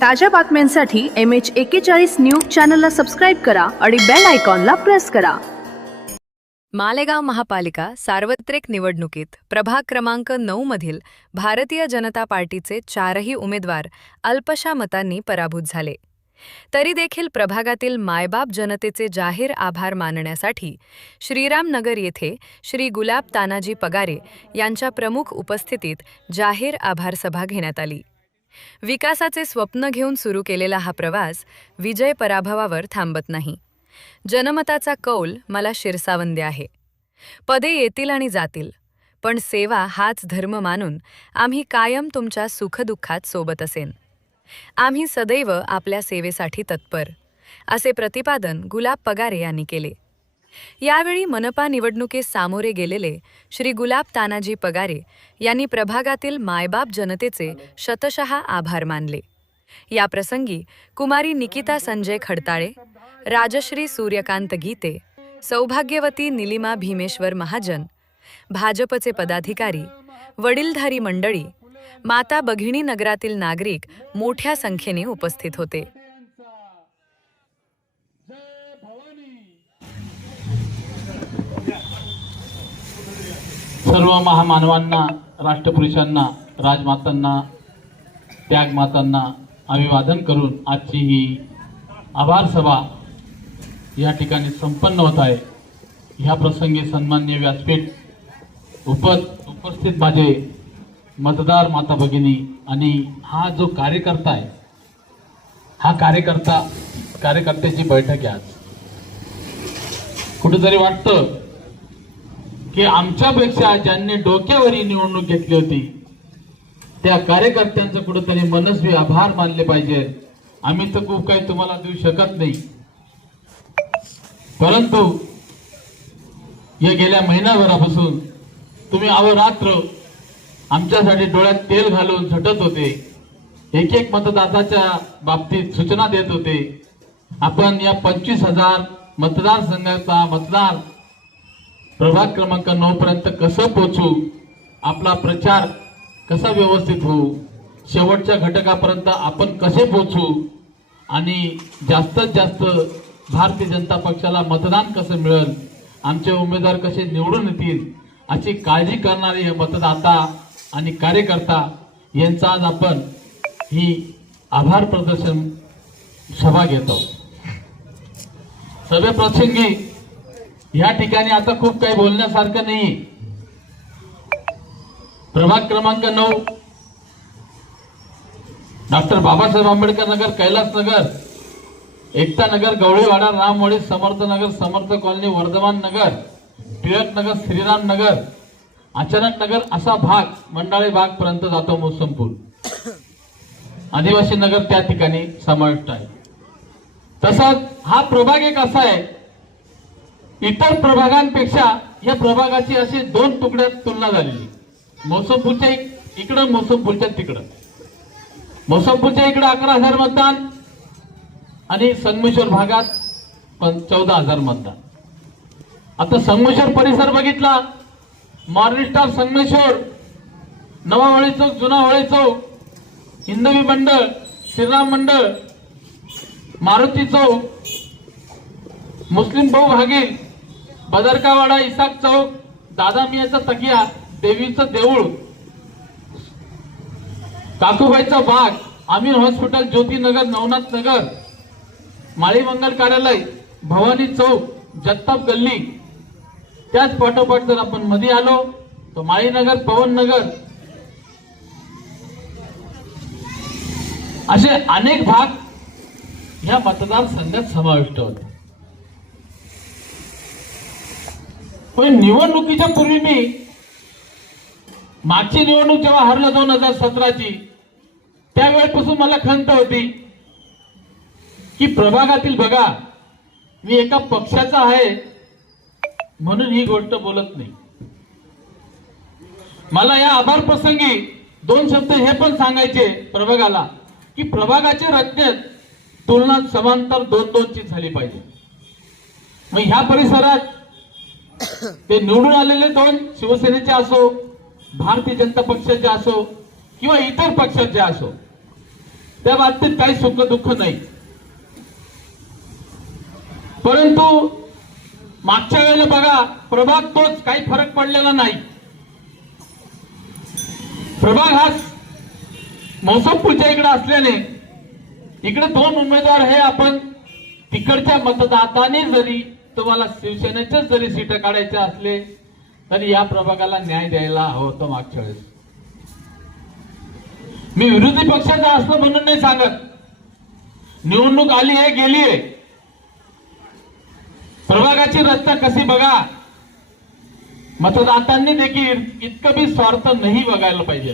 ताज्या बातम्यांसाठी M H एक्केचाळीस न्यूज चॅनलला सबस्क्राईब करा आणि बेल आयकॉनला प्रेस करा. मालेगाव महापालिका सार्वत्रिक निवडणुकीत प्रभाग क्रमांक नऊ मधील भारतीय जनता पार्टीचे चारही उमेदवार अल्पशा मतांनी पराभूत झाले. तरी देखील प्रभागातील मायबाप जनतेचे जाहीर आभार मानण्यासाठी श्रीरामनगर येथे श्री गुलाब तानाजी पगारे यांच्या प्रमुख उपस्थितीत जाहीर आभार सभा घेण्यात आली. विकासाचे स्वप्न घेऊन सुरू केलेला हा प्रवास विजय पराभवावर थांबत नाही. जनमताचा कौल मला शिरसावंदे आहे. पदे येतील आणि जातील पण सेवा हाच धर्म मानून आम्ही कायम तुमच्या सुखदुःखात सोबत असेन. आम्ही सदैव आपल्या सेवेसाठी तत्पर असे प्रतिपादन गुलाब पगारे यांनी केले. यावेळी मनपा निवडणुकीस सामोरे गेलेले श्री गुलाब तानाजी पगारे यांनी प्रभागातील मायबाप जनतेचे शतशः आभार मानले. या प्रसंगी कुमारी निकिता संजय खडताळे राजश्री सूर्यकांत गीते सौभाग्यवती निलिमा भीमेश्वर महाजन भाजपचे पदाधिकारी वडीलधारी मंडळी माता बघिणी नगरातील नागरिक मोठ्या संख्येने उपस्थित होते. सर्व महामानवांना राष्ट्रपुरुषांना राजमातांना त्यागमातांना अभिवादन करून आजची ही आभार सभा या ठिकाणी संपन्न होत आहे. ह्या प्रसंगी सन्मान्य व्यासपीठ उप उपस्थित माझे मतदार माता भगिनी आणि हा जो कार्यकर्ता आहे हा कार्यकर्ता कार्यकर्त्याची बैठक आहे आज. कुठेतरी वाटतं की आमच्यापेक्षा ज्यांनी डोक्यावरी निवडणूक घेतली होती त्या कार्यकर्त्यांचं कुठेतरी मनस्वी आभार मानले पाहिजेत आम्ही तर खूप काही तुम्हाला देऊ शकत नाही. परंतु या गेल्या महिनाभरापासून तुम्ही अवरात्र आमच्यासाठी डोळ्यात तेल घालून झटत होते. एक एक मतदाताच्या बाबतीत सूचना देत होते. आपण या पंचवीस हजार मतदारसंघाचा मतदार प्रभाग क्रमांक नऊ पर्यंत कसं पोचू? आपला प्रचार कसा व्यवस्थित होऊ? शेवटच्या घटकापर्यंत आपण कसे पोचू? आणि जास्तीत जास्त भारतीय जनता पक्षाला मतदान कसं मिळेल? आमचे उमेदवार कसे निवडून येतील? अशी काळजी करणारे हे मतदाता आणि कार्यकर्ता यांचा आज आपण ही आभार प्रदर्शन सभा घेतो. सभेप्रसंगी या ठिकाणी आता खूप काही बोलण्यासारखं नाही. प्रभाग क्रमांक नऊ. डॉक्टर बाबासाहेब आंबेडकर नगर कैलास नगर एकता नगर गवळीवाडा रामवाडी समर्थ नगर समर्थ कॉलनी वर्धमान नगर टिळक नगर श्रीराम नगर अचानक नगर असा भाग मंडाळे भाग पर्यंत जातो मोसमपूर. आदिवासी नगर त्या ठिकाणी समाविष्ट आहे. तसाच हा प्रभाग एक असा आहे इतर प्रभागांपेक्षा या प्रभागाची अशी दोन तुकड्यात तुलना झालेली. मोसमपूरच्या इकडं मोसमपूरच्या तिकडं. मोसमपूरच्या इकडं अकरा हजार मतदान आणि संगमेश्वर भागात पण चौदा हजार मतदान. आता संगमेश्वर परिसर बघितला. मॉर्निंग स्टार संगमेश्वर नवा होळी चौक जुना होळी चौक हिंदवी मंडळ श्रीराम मंडळ मारुती चौक मुस्लिम भाऊ भागील बदरकावाडा इसाक चौक दादा मियाचा तकिया देवीचं देऊळ. काकूबाईचा बाग आमीर हॉस्पिटल ज्योतीनगर नवनाथ नगर. माळी मंगल कार्यालय भवानी चौक जगताप गल्ली. त्याच पाठोपाठ जर आपण मध्ये आलो तर माळीनगर पवन नगर. असे अनेक भाग या मतदारसंघात समाविष्ट होते. पण निवडणुकीच्या पूर्वी मी मागची निवडणूक जेव्हा हरलं दोन हजार सतराची त्यावेळेपासून मला खंत होती की प्रभागातील बघा मी एका पक्षाचा आहे म्हणून ही गोष्ट बोलत नाही. मला या आभार प्रसंगी दोन शब्द हे पण सांगायचे प्रभागाला की प्रभागाच्या रचनेत तुलना समांतर दोन दोनची झाली पाहिजे. मग ह्या परिसरात ते निवडून आलेले दोन शिवसेनेचे असो भारतीय जनता पक्षाचे असो किंवा इतर पक्षाचे असो त्या बाबतीत काही सुख दुःख नाही. परंतु मागच्या वेळेला बघा प्रभाग तोच काही फरक पडलेला नाही. प्रभाग हा मौसमपूरच्या इकडे असल्याने इकडे दोन उमेदवार हे आपण तिकडच्या मतदाताने जरी तुम्हाला शिवसेनेच्या जरी सीट काढायचे असले तरी या प्रभागाला न्याय द्यायला हवं होतं मागच्या वेळेस. मी विरोधी पक्षाचा असलं म्हणून नाही सांगत. निवडणूक आली आहे गेली आहे. प्रभागाची रस्ता कशी बघा? मतदातांनी देखील इतकं बी स्वार्थ नाही बघायला पाहिजे.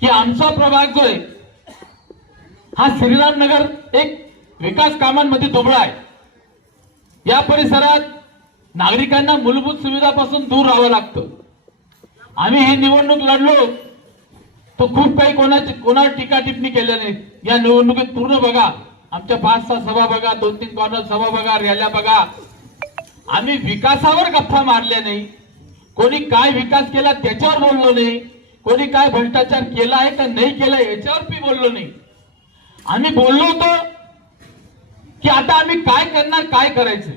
की आमचा प्रभाग जो आहे हा श्रीराम नगर एक विकास कामांमध्ये दुबळा आहे. या परिसरात नागरिकांना मूलभूत सुविधापासून दूर राहावं लागतं. आम्ही ही निवडणूक लढलो तो खूप काही कोणाची कोणावर टीका टिप्पणी केल्या नाही. या निवडणुकीत पूर्ण बघा. आमच्या पाच सहा सभा बघा दोन तीन कॉर्नर सभा बघा रॅल्या बघा. आम्ही विकासावर गप्पा मारल्या नाही. कोणी काय विकास केला त्याच्यावर बोललो नाही. कोणी काय भ्रष्टाचार केला आहे का नाही केला याच्यावर मी बोललो नाही. आम्ही बोललो होतो की आता आम्ही काय करणार काय करायचं?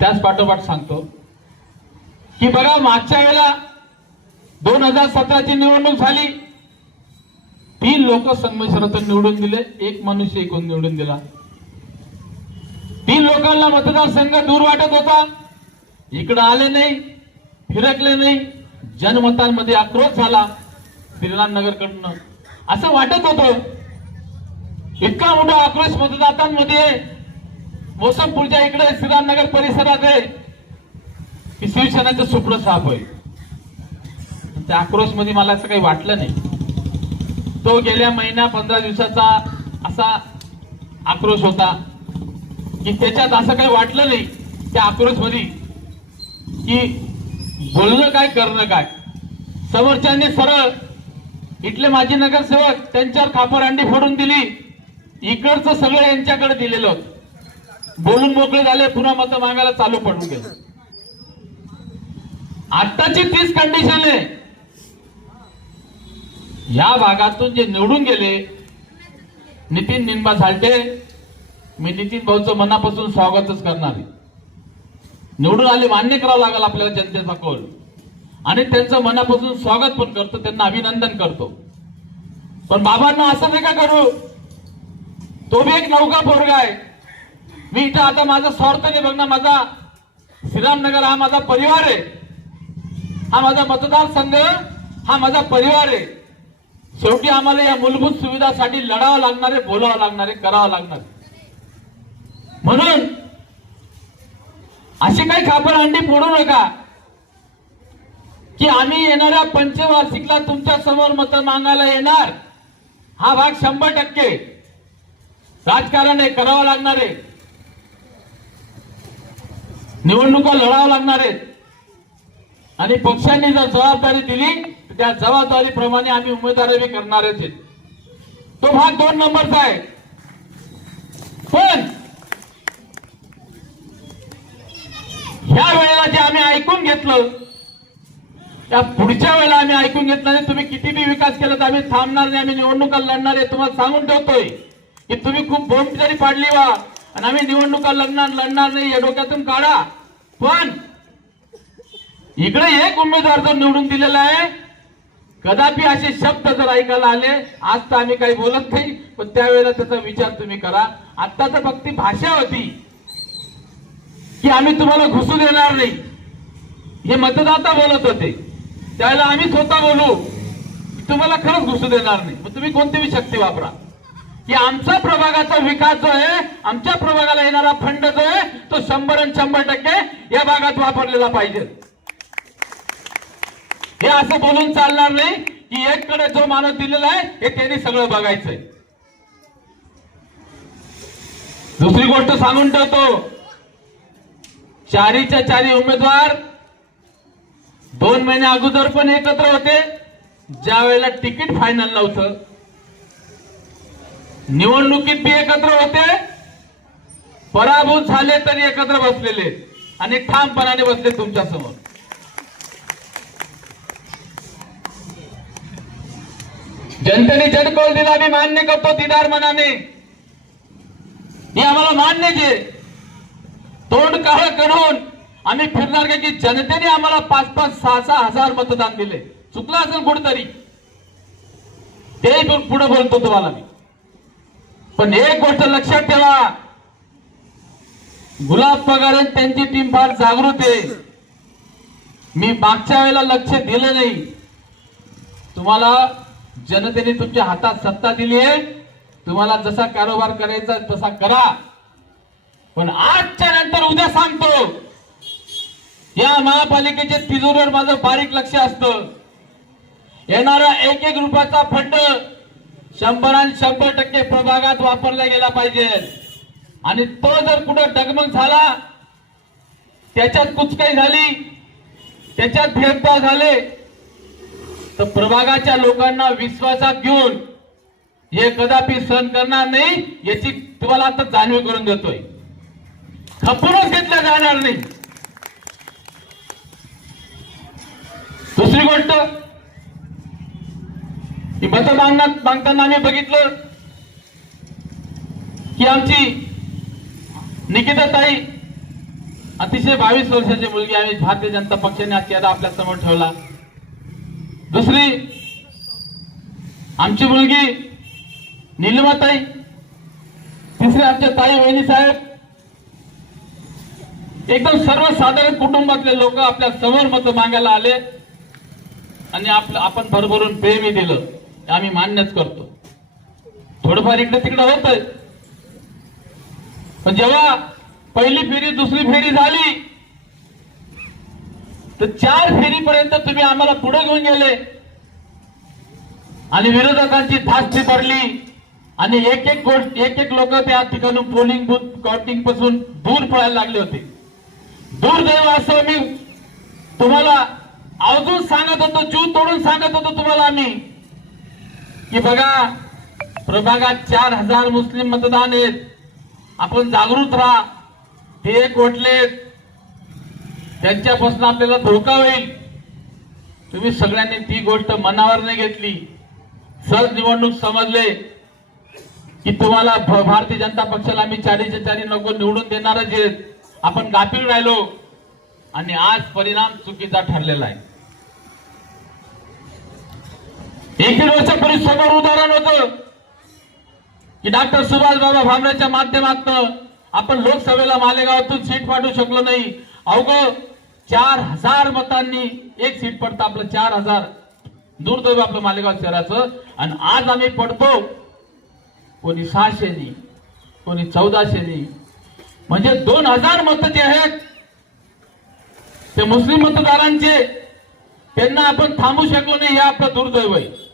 त्याच पाठोपाठ सांगतो. की बघा मागच्या वेळेला दोन हजार सतराची निवडणूक झाली. तीन लोक संमिश्रातून निवडून दिले एक मनुष्य एकूण निवडून दिला. तीन लोकांना मतदारसंघ दूर वाटत होता. इकडे आले नाही फिरकले नाही जनमतांमध्ये आक्रोश झाला श्रीरामनगर कडनं असं वाटत होतं. इतका मोठा आक्रोश मतदातांमध्ये. मोसमपूरच्या इकडे श्रीरामनगर परिसरात आहे की शिवसेनेचं सुप्र साफ होईल. त्या आक्रोशमध्ये मला असं काही वाटलं नाही. तो गेल्या महिन्या पंधरा दिवसाचा असा आक्रोश होता. की त्याच्यात असं काही वाटलं नाही. त्या आक्रोशमध्ये की बोलणं काय करणं काय. समोरच्यांनी सरळ इथले माजी नगरसेवक त्यांच्यावर खापर अंडी फोडून दिली. इकडचं सगळं यांच्याकडे दिलेलं होतं. बोलून मोकळे झाले पुन्हा मत मागायला चालू पडून गेले. आत्ताची तीच कंडिशन आहे. या भागातून जे निवडून गेले नितीन निंबा झालटे मी नितीन भाऊचं मनापासून स्वागतच करणार आहे. निवडून आले मान्य करावं लागेल आपल्याला जनतेचा कौल. आणि त्यांचं मनापासून स्वागत पण करतो त्यांना अभिनंदन करतो. पण बाबांना असं नका करू. तो बी एक नौका पोरगा आहे. मी इथं आता माझा स्वार्थ नाही बघणार माझा श्रीरामनगर हा माझा परिवार आहे. हा माझा मतदारसंघ हा माझा परिवार आहे. शेवटी आम्हाला या मूलभूत सुविधासाठी लढावं लागणार आहे बोलावं लागणार आहे करावं लागणार. म्हणून अशी काही खापर अंडी फोडू नका. की आम्ही येणाऱ्या पंचवार्षिकला तुमच्यासमोर मत मागायला येणार. हा भाग शंभर टक्के. राजकारण आहे करावं लागणार आहे निवडणुका लढावं लागणार आहेत. आणि पक्षांनी जर जबाबदारी दिली तर त्या जबाबदारीप्रमाणे आम्ही उमेदवारी करणार आहेत. तो भाग दोन नंबरचा आहे. पण ह्या वेळेला जे आम्ही ऐकून घेतलं त्या पुढच्या वेळेला आम्ही ऐकून घेतलं नाही. तुम्ही किती बी विकास केला तर आम्ही थांबणार नाही. आम्ही निवडणुका लढणार आहे. तुम्हाला सांगून ठेवतोय. की तुम्ही खूप बोंब जरी पाडली वा आणि आम्ही निवडणुका लढणार लढणार नाही या डोक्यातून काढा. पण इकडे एक उमेदवार जर निवडून दिलेला आहे कदापि असे शब्द जर ऐकायला आले आज तर आम्ही काही बोलत नाही पण त्यावेळेला त्याचा विचार तुम्ही करा. आता तर फक्त भाषा होती की आम्ही तुम्हाला घुसू देणार नाही. हे मतदाता बोलत होते. त्यावेळेला आम्ही स्वतः बोलू तुम्हाला खरंच घुसू देणार नाही. मग तुम्ही कोणती बी शक्ती वापरा. की आमचा प्रभागाचा विकास जो आहे आमच्या प्रभागाला येणारा फंड जो आहे तो शंभर आणि शंभर टक्के या भागात वापरलेला पाहिजे. हे असं बोलून चालणार नाही की एककडे जो माणूस दिलेला आहे हे त्यांनी सगळं बघायचंय. दुसरी गोष्ट सांगून ठेवतो. चारीच्या चारी उमेदवार दोन महिने अगोदर पण एकत्र होते ज्या वेळेला तिकीट फायनल नव्हतं. निवडणुकीत बी एकत्र होते. पराभूत झाले तरी एकत्र बसलेले. आणि ठामपणाने बसले तुमच्यासमोर जनतेने जनकौल दिला आम्ही मान्य करतो दिदार मनाने. हे आम्हाला मान्य जे. तोंड काळ करून आम्ही फिरणार का की जनतेने आम्हाला पाच पाच सहा सहा हजार मतदान दिले. चुकलं असेल कुठतरी. ते पुढे बोलतो तुम्हाला मी. पण एक गोष्ट लक्षात ठेवा. गुलाब पगार त्यांची टीम फार जागृत आहे. मी मागच्या वेळेला लक्ष दिलं नाही. तुम्हाला जनतेने तुमच्या हातात सत्ता दिली आहे. तुम्हाला जसा कारोबार करायचा तसा करा. पण आजच्या नंतर उद्या सांगतो या महापालिकेच्या तिजोरीवर माझं बारीक लक्ष असतं. येणारा एक एक रुपयाचा फंड शंभर आणि शंभर टक्के प्रभागात वापरला गेला पाहिजे. आणि तो जर कुठं डगमग झाला त्याच्यात कुचकाई झाली त्याच्यात भेदभाव झाले तर प्रभागाच्या लोकांना विश्वासात घेऊन हे कदापि सहन करणार नाही याची तुम्हाला आता जाणीव करून देतोय. खपूनच घेतलं जाणार नाही. दुसरी गोष्ट ती मतं मागण्यात मागताना आम्ही बघितलं की आमची निकिता ताई अतिशय बावीस वर्षाची मुलगी आम्ही भारतीय जनता पक्षाने हा चेहरा आपल्यासमोर ठेवला. दुसरी आमची मुलगी निलमाताई. तिसरे आमच्या ताई वहिनी साहेब. एकदम सर्वसाधारण कुटुंबातले लोक आपल्यासमोर मत मागायला आले आणि आपलं आपण भरभरून प्रेमी दिलं. आम्ही मान्यच करतो. थोडंफार इकडे तिकडे होत पण जेव्हा पहिली फेरी दुसरी फेरी झाली तर चार फेरीपर्यंत तुम्ही आम्हाला पुढे घेऊन गेले. आणि विरोधकांची धास्ती पडली. आणि एक एक गोष्ट एक एक लोक त्या ठिकाणी पोलिंग बूथ काउंटिंगपासून दूर पळायला लागले होते. दुर्दैव असं मी तुम्हाला अजून सांगत होतो जीव तोडून सांगत होतो तुम्हाला आम्ही. की बघा प्रभागात चार हजार मुस्लिम मतदान आहेत. आपण जागृत राहा. ते एक वटलेत त्यांच्यापासून आपल्याला धोका होईल. तुम्ही सगळ्यांनी ती गोष्ट मनावर नाही घेतली. सहज निवडणूक समजले की तुम्हाला भारतीय जनता पक्षाला आम्ही चारीच्या चारी नको निवडून देणारच आहेत. आपण गाफील राहिलो आणि आज परिणाम चुकीचा ठरलेला आहे. एक दीड समोर उदाहरण होतं. की डॉक्टर सुभाष बाबा भामरेच्या माध्यमातून आपण लोकसभेला मालेगावातून सीट पाठवू शकलो नाही. अवघ चार हजार मतांनी एक सीट पडतं आपलं चार हजार. दुर्दैव आपलं मालेगाव शहराचं. आणि आज आम्ही पडतो कोणी सहाशेनी कोणी चौदाशेनी. म्हणजे दोन हजार मत जे आहेत ते मुस्लिम मतदारांचे. त्यांना आपण थांबू शकलो नाही हे आपलं दुर्दैव आहे.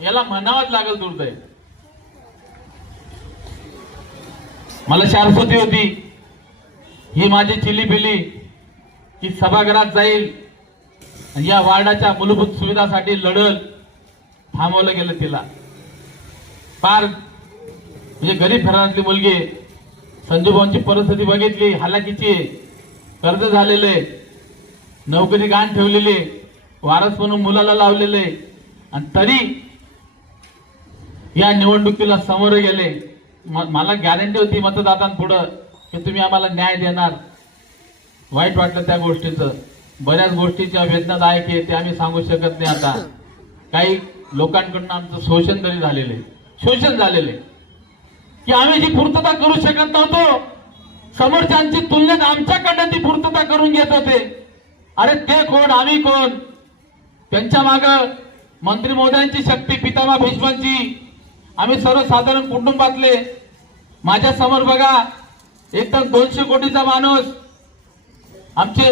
याला म्हणावंच लागेल दुर्दैव मला शाश्वती होती. ही माझी चिली पिली की सभागृहात जाईल. या वार्डाच्या मूलभूत सुविधासाठी लढल थांबवलं गेलं तिला. फार म्हणजे गरीब घरातली मुलगी आहे. संजूभाऊंची परिस्थिती बघितली हालाकीची कर्ज झालेले नोकरी गाण ठेवलेली वारस म्हणून मुलाला लावलेले आणि तरी या निवडणुकीला समोर गेले. मला गॅरंटी होती मतदातांपुढं की तुम्ही आम्हाला न्याय देणार. वाईट वाटलं त्या गोष्टीचं. बऱ्याच गोष्टीच्या वेदनादायक आहे ते आम्ही सांगू शकत नाही आता. काही लोकांकडून आमचं शोषण जरी झालेले शोषण झालेले की आम्ही जी पूर्तता करू शकत नव्हतो. समोरच्यांची तुलनेत आमच्याकडनं ती पूर्तता करून घेत होते. अरे ते कोण? आम्ही कोण? त्यांच्या माग मंत्री मोदयांची शक्ती पितामा भीष्मांची आम्ही सर्वसाधारण कुटुंबातले माझ्यासमोर बघा एकदम दोनशे कोटीचा माणूस आमचे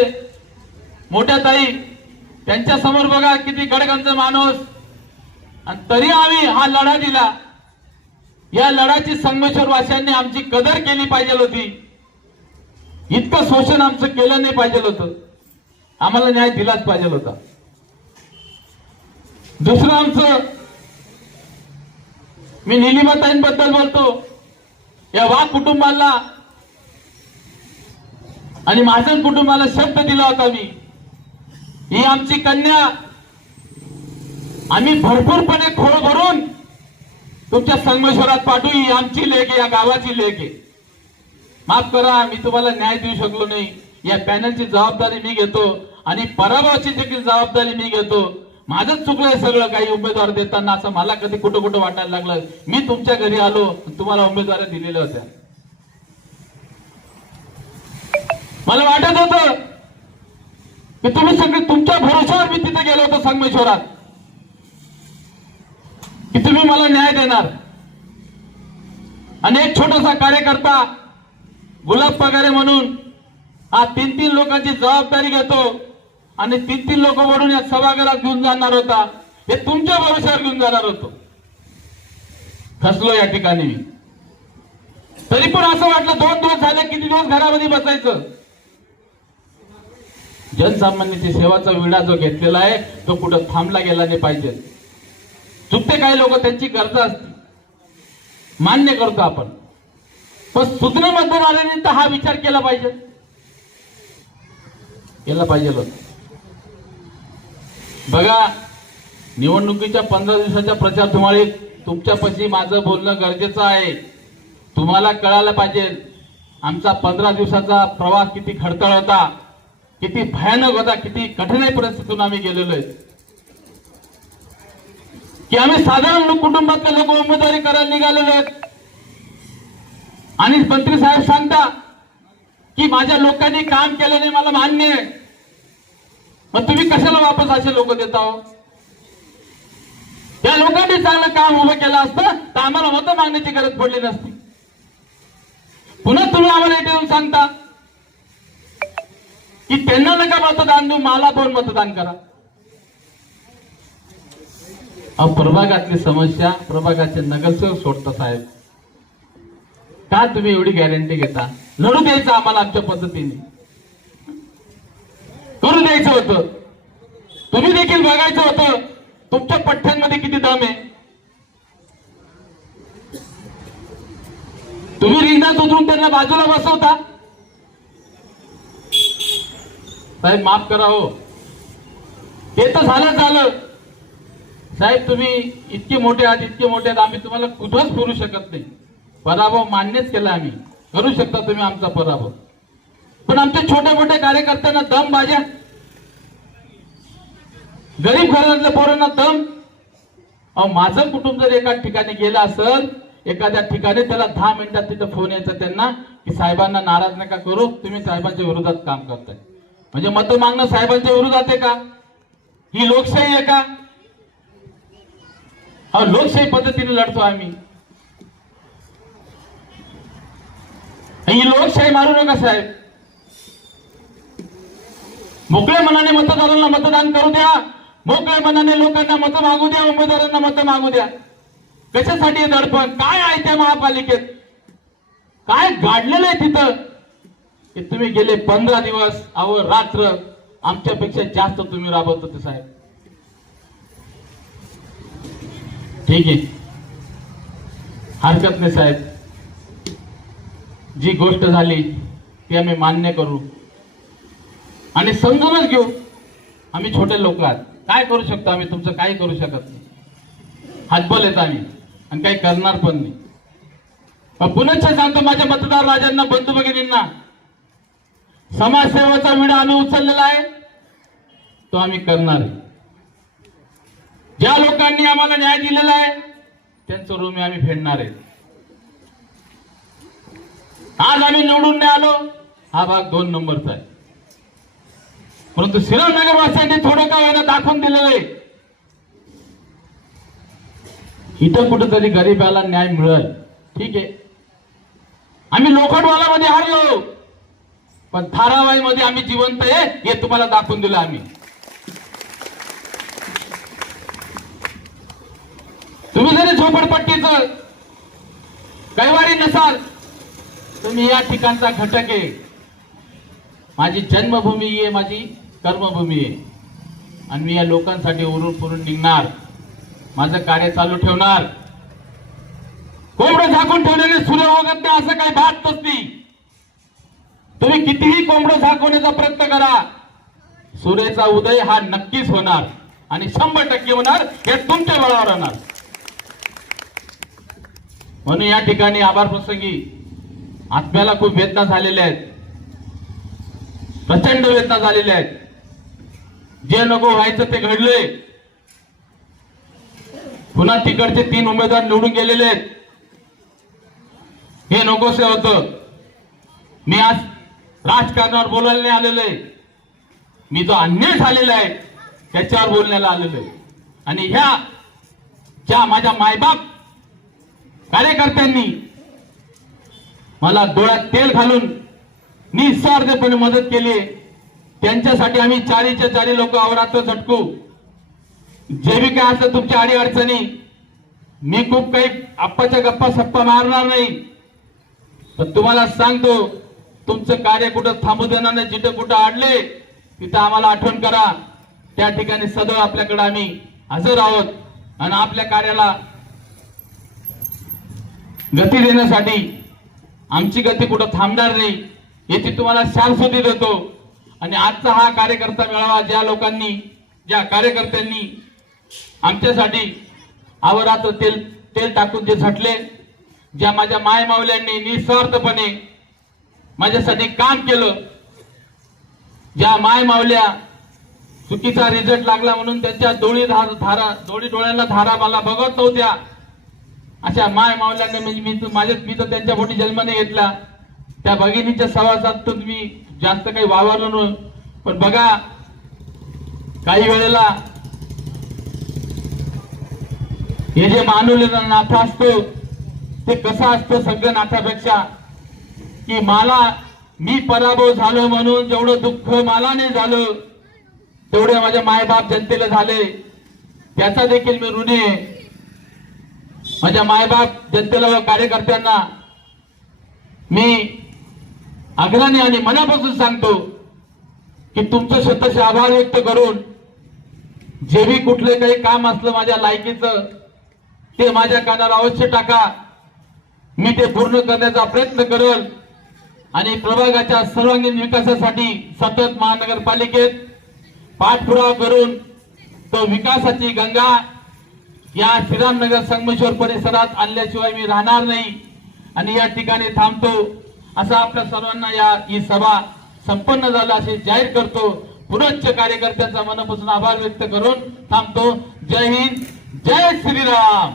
मोठ्या ताई त्यांच्यासमोर बघा किती गडकांचा माणूस. आणि तरी आम्ही हा लढा दिला. या लढाची संगमेश्वर वासियांनी आमची कदर केली पाहिजे होती. इतकं शोषण आमचं केलं नाही पाहिजे होतं. आम्हाला न्याय दिलाच पाहिजे होता. दुसरं आमचं मी निलिमाताईंबद्दल बोलतो. या वाघ कुटुंबाला आणि महाजन कुटुंबाला शब्द दिला होता मी. ही आमची कन्या आम्ही भरपूरपणे खोळ भरून तुमच्या संगमेश्वरात पाठवू. ही आमची लेख या गावाची लेख माफ करा मी तुम्हाला न्याय देऊ शकलो नाही. या पॅनलची जबाबदारी मी घेतो आणि पराभवाची देखील जबाबदारी मी घेतो. माझंच चुकलंय सगळं काही उमेदवार देताना असं मला कधी कुठं कुठं वाटायला लागलं. मी तुमच्या घरी आलो तुम्हाला उमेदवार दिलेल्या होत्या. मला वाटत होतं की तुम्ही सगळे तुमच्या भरोशावर मी तिथे गेलो होतो संगमेश्वरात. की तुम्ही मला न्याय देणार. आणि एक छोटासा कार्यकर्ता गुलाब पगारे म्हणून हा तीन तीन लोकांची जबाबदारी घेतो. आणि तीन तीन लोक म्हणून या सभागृहात घेऊन जाणार होता. हे तुमच्या भविष्यावर घेऊन जाणार होतो. फसलो या ठिकाणी. तरी पण असं वाटलं दोन दिवस झाले किती दिवस घरामध्ये बसायचं? जनसामान्याची सेवाचा विडा जो घेतलेला आहे तो कुठं थांबला गेला नाही पाहिजे. चुकते काही लोक त्यांची गरजा असते. मान्य करतो आपण. पण सुज्ञ आल्यानंतर हा विचार केला पाहिजे. केला पाहिजे लोक. बघा निवडणुकीच्या पंधरा दिवसाच्या प्रचार धुमाळीत तुमच्यापाशी माझं बोलणं गरजेचं आहे. तुम्हाला कळायला पाहिजे आमचा पंधरा दिवसाचा प्रवास किती खडतळ होता किती भयानक होता किती कठीणही परिस्थितीतून आम्ही गेलेलो आहे. की आम्ही साधारण कुटुंबातले लोक उमेदवारी करायला निघालेलो आहेत. आणि मंत्री साहेब सांगता की माझ्या लोकांनी काम केलं नाही मला मान्य आहे. मग तुम्ही कशाला वापस असे लोक देता हो? त्या लोकांनी चांगलं काम उभं केलं असतं तर आम्हाला मतं मागण्याची गरज पडली नसती. पुन्हा तुम्ही आम्हाला इथे येऊन सांगता की त्यांना नका मतदान देऊ मला दोन मतदान करा? अहो प्रभागातली समस्या प्रभागाचे नगरसेवक सोडता साहेब. का तुम्ही एवढी गॅरंटी घेता? लढू द्यायचं आम्हाला आमच्या पद्धतीने. करू द्यायचं होतं. तुम्ही देखील बघायचं होतं. तुमच्या पठ्ठ्यांमध्ये किती दाम आहे? तुम्ही रिंगणात उतरून त्यांना बाजूला बसवता? साहेब माफ करा हो. ते तर झालं झालं. साहेब तुम्ही इतके मोठे आहात इतके मोठे आहात आम्ही तुम्हाला कुठंच करू शकत नाही. पराभव मान्यच केला आम्ही. करू शकता तुम्ही आमचा पराभव. पण आमच्या छोट्या मोठ्या कार्यकर्त्यांना दम माझ्या. गरीब घरातल्या पोरांना दम. अहो माझं कुटुंब जर एका ठिकाणी गेलं असेल एखाद्या ठिकाणी त्याला दहा मिनिटात तिथं फोन यायचा त्यांना की साहेबांना नाराज नका करू तुम्ही साहेबांच्या विरोधात काम करताय. म्हणजे मत मागणं साहेबांच्या विरोधात आहे का? ही लोकशाही आहे का? हा लोकशाही पद्धतीने लढतो आम्ही. ही लोकशाही मारू नका साहेब. मोकळ्या मनाने मतदारांना मतदान करू द्या. मोकळ्या मनाने लोकांना मतं मागू द्या उमेदवारांना मतं मागू द्या. कशासाठी दडपण? काय आहे त्या महापालिकेत? काय गाडलेलं आहे तिथं? की तुम्ही गेले पंधरा दिवस अहो रात्र आमच्यापेक्षा जास्त तुम्ही राबवत होते साहेब. ठीक आहे. हरकत नाही साहेब. जी गोष्ट झाली ती आम्ही मान्य करू. आणि समजूनच घेऊ. आम्ही छोटे लोक आहात. काय करू शकतो आम्ही? तुमचं काही करू शकत नाही. हातबल येत आम्ही. आणि काही करणार पण नाही. पुनश्च सांगतो माझ्या मतदार राजांना बंधू भगिनींना समाजसेवेचा विडा आम्ही उचललेला आहे. तो आम्ही करणार आहे. ज्या लोकांनी आम्हाला न्याय दिलेला आहे त्यांचं ऋण आम्ही फेडणार आहे. आज आम्ही निवडून नाही आलो. हा भाग दोन नंबरचा आहे. परंतु श्रीरामनगर वासियांनी थोडं काय यानं दाखवून दिलेलं आहे. इथं कुठंतरी गरीबाला न्याय मिळेल. ठीक आहे. आम्ही लोखंडवालामध्ये हरलो. पण थारावाईमध्ये आम्ही जिवंत आहे हे तुम्हाला दाखवून दिलं आम्ही. तुम्ही जरी झोपडपट्टीच कैवारी नसाल तुम्ही या ठिकाणचा घटक आहे. माझी जन्मभूमी आहे माझी कर्मभूमी आहे. आणि मी या लोकांसाठी उरून पुरून निघणार. माझं कार्य चालू ठेवणार. कोंबडं झाकून ठेवलेले सूर्य उगत नाही असं काही भातच नाही. तुम्ही कितीही कोंबडं झाकवण्याचा प्रयत्न करा. सूर्याचा उदय हा नक्कीच होणार. आणि शंभर टक्के होणार हे तुमच्या बळावर होणार. म्हणून या ठिकाणी आभार प्रसंगी आत्म्याला खूप वेदना झालेल्या आहेत. प्रचंड वेदना झालेल्या आहेत. जे नको व्हायचं ते घडलंय. पुन्हा तिकडचे तीन उमेदवार निवडून गेलेले हे नकोसे होत. मी आज राजकारणावर बोलायला नाही आलेलो आहे. मी जो अन्याय झालेला आहे त्याच्यावर बोलण्याला आलेलो आहे. आणि ह्या ज्या माझ्या मायबाप कार्यकर्त्यांनी मला डोळ्यात तेल घालून निस्वार्थपणे मदत केली आहे त्यांच्यासाठी आम्ही चारीच्या चारी लोक अवरात्र झटकू. जे बी काय असं तुमच्या अडीअडचणी मी खूप काही आप्पाच्या गप्पा सप्पा मारणार नाही. पण तुम्हाला सांगतो तुमचं कार्य कुठं थांबू देणार नाही जिथं कुठं अडले तिथं आम्हाला आठवण करा. त्या ठिकाणी सदैव आपल्याकडे आम्ही हजर आहोत आणि आपल्या कार्याला गती देण्यासाठी आमची गती कुठं थांबणार नाही याची तुम्हाला शालसुद्धी देतो. आणि आजचा हा कार्यकर्ता मेळावा ज्या लोकांनी ज्या कार्यकर्त्यांनी आमच्यासाठी अवरात्र तेल तेल टाकून जे झटले ज्या माझ्या माय मावल्यांनी निस्वार्थपणे माझ्यासाठी काम केलं ज्या मायमावल्या चुकीचा रिझल्ट लागला म्हणून त्यांच्या डोळी धारा डोळी डोळ्यांना धारा मला बघत नव्हत्या अशा माय मावल्याने म्हणजे मी तर- माझ्या मी तर त्यांच्या पोटी जन्माने घेतला. त्या भगिनीच्या सवासात मी तुम्ही जास्त काही वावरलं नाही पण बघा काही वेळेला हे जे मानवलेला नाथा असतो ते कसं असतं सगळं नाथापेक्षा की मला मी पराभव झालो म्हणून जेवढं दुःख मला नाही झालं तेवढे माझ्या मायबाप जनतेला झाले. त्याचा देखील मी ऋणी आहे. माझ्या मायबाप जनतेला व कार्यकर्त्यांना मी आग्रहाने आणि मनापासून सांगतो की तुमचं स्वतःचे आभार व्यक्त करून जे बी कुठले काही काम असलं माझ्या लायकीचं ते माझ्या कानावर अवश्य टाका. मी ते पूर्ण करण्याचा प्रयत्न करेल. आणि प्रभागाच्या सर्वांगीण विकासासाठी सतत महानगरपालिकेत पाठपुरावा करून तो विकासाची गंगा या श्रीरामनगर संगमेश्वर परिसरात आणल्याशिवाय मी राहणार नाही. आणि या ठिकाणी थांबतो. असं आपल्या सर्वांना या ही सभा संपन्न झाला असे जाहीर करतो. पुनश्च कार्यकर्त्यांचा मनापासून आभार व्यक्त करून थांबतो. जय हिंद जय श्रीराम.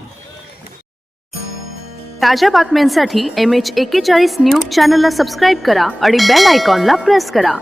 ताज्या बातम्यांसाठी एम एच एक्केचाळीस न्यूज चॅनलला सबस्क्राईब करा आणि बेल आयकॉनला प्रेस करा.